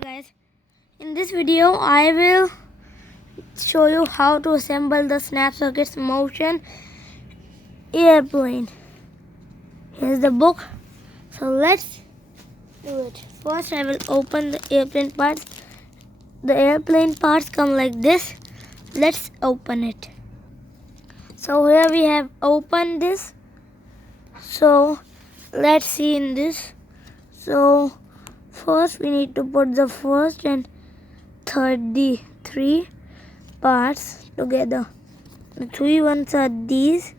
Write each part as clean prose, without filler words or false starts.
Guys, in this video I will show you how to assemble the SnapSockets Motion airplane. Here's the book, so let's do it. First I will open the airplane parts. The airplane parts come like this. Let's open it. So here we have opened this. So let's see in this. So first we need to put the first and third, the three parts together. The three ones are these,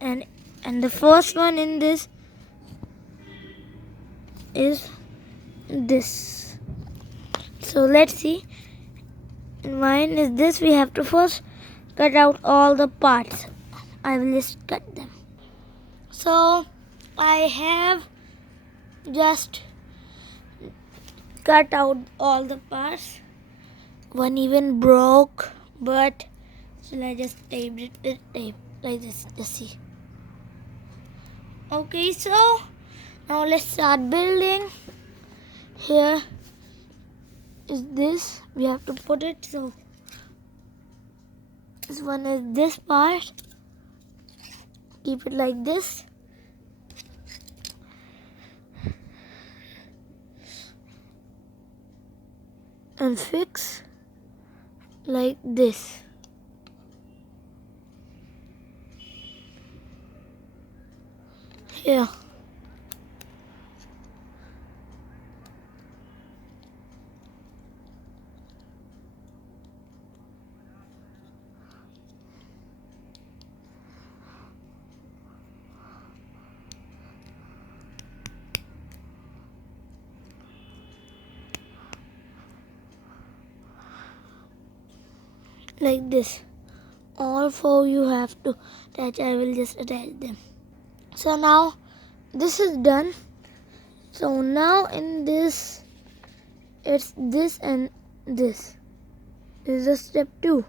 and the first one in this is this. So let's see. And mine is this. We have to first cut out all the parts. I will just cut them. So I have just cut out all the parts. One even broke, but still I just taped it with tape like this. Just see. Okay, so now let's start building. Here is this. We have to put it. So this one is this part. Keep it like this. And fix like this. Here. Like this. All four you have to attach. I will just attach them. So now this is done. So now in this, it's this and this. This is step 2.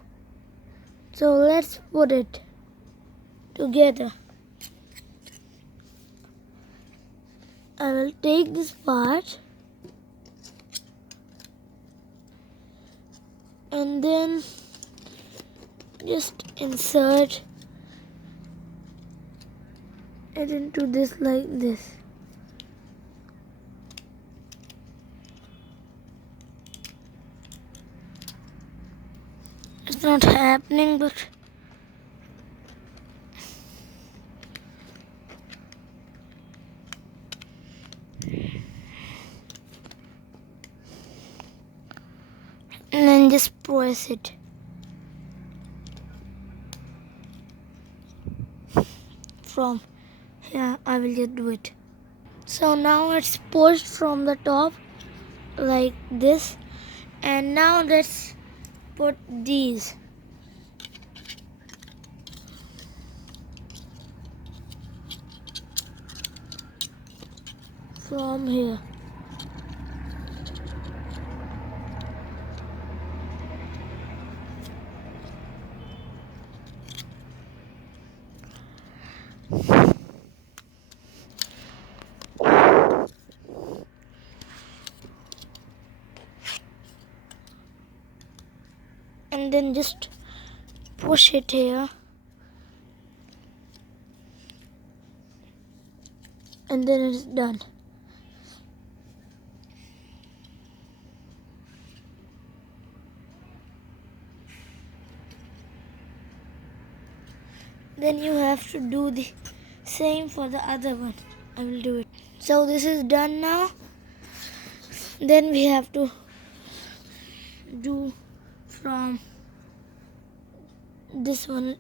So let's put it together. I will take this part and then just insert it into this like this. It's not happening, but and then just press it. From here, I will just do it. So now it's pushed from the top like this, and now let's put these. From here. And then just push it here. And then it's done. Then you have to do the same for the other one. I will do it. So this is done now. Then we have to do from this one,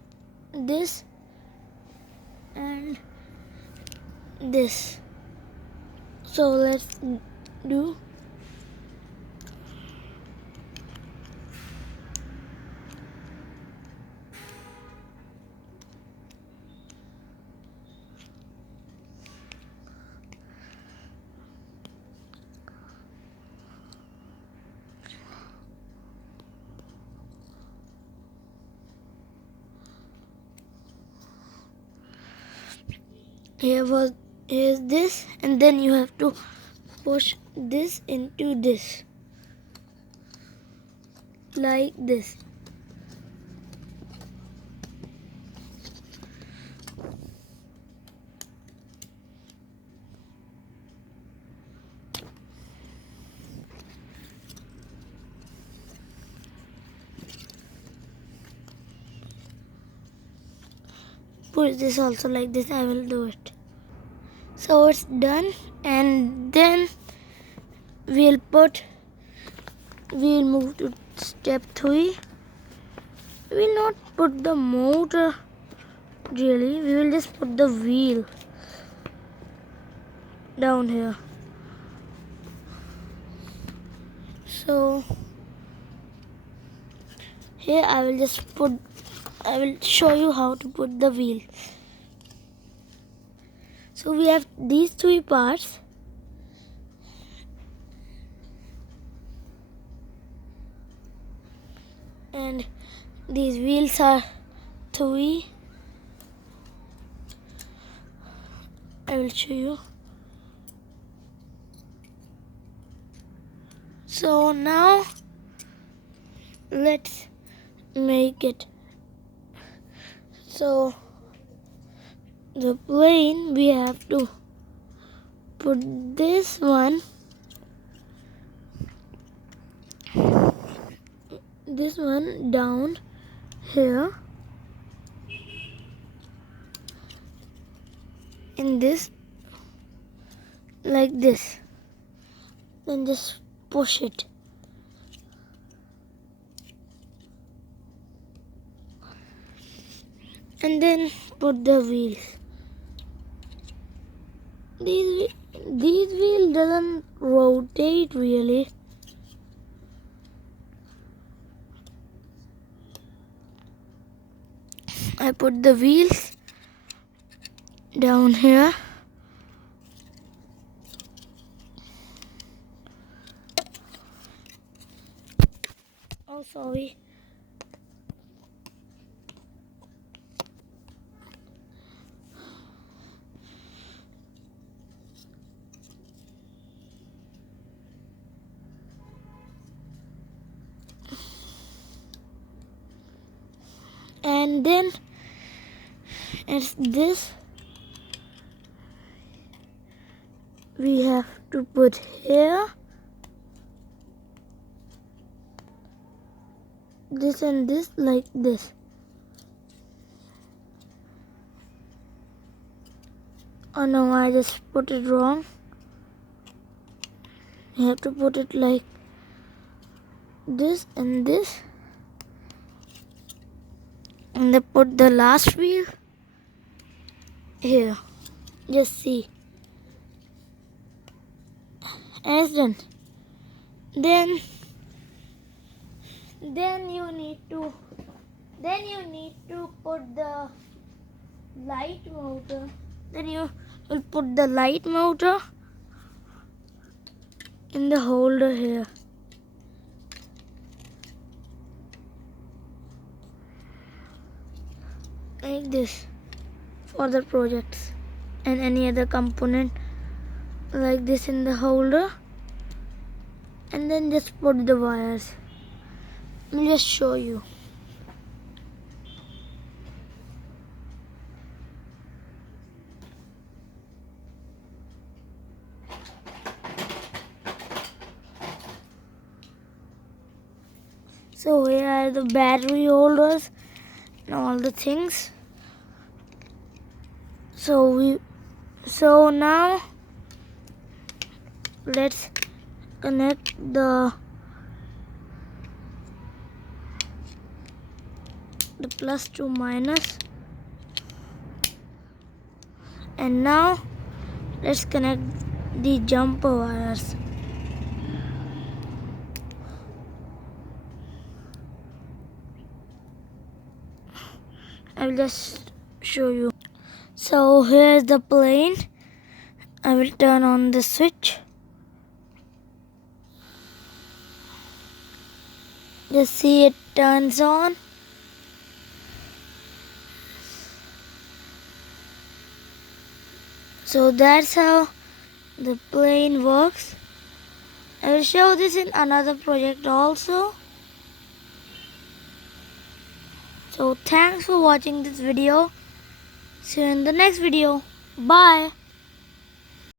this and this. So let's do. Here's this, and then you have to push this into this, like this. Put this also like this. I will do it. So it's done, and then we'll move to step 3. We will not put the motor really, we will just put the wheel down here. So here I will show you how to put the wheel. So we have these 3 parts. And these wheels are 3. I will show you. So now let's make it. So the plane, we have to put this one down here, and this like this, then just push it. And then put the wheels. These wheel doesn't rotate really. I put the wheels down here. Oh, sorry. And then it's this. We have to put here. This and this like this. Oh no, I just put it wrong. You have to put it like this and this. And then put the last wheel here. Just see. And it's done. Then you need to put the light motor. Then you will put the light motor in the holder here. Like this for the projects, and any other component like this in the holder, and then just put the wires. Let me just show you. So here are the battery holders and all the things. So now let's connect the plus to minus, and now let's connect the jumper wires. I will just show you. So here's the plane. I will turn on the switch. Just see, it turns on. So that's how the plane works. I will show this in another project also. So thanks for watching this video. See you in the next video. Bye.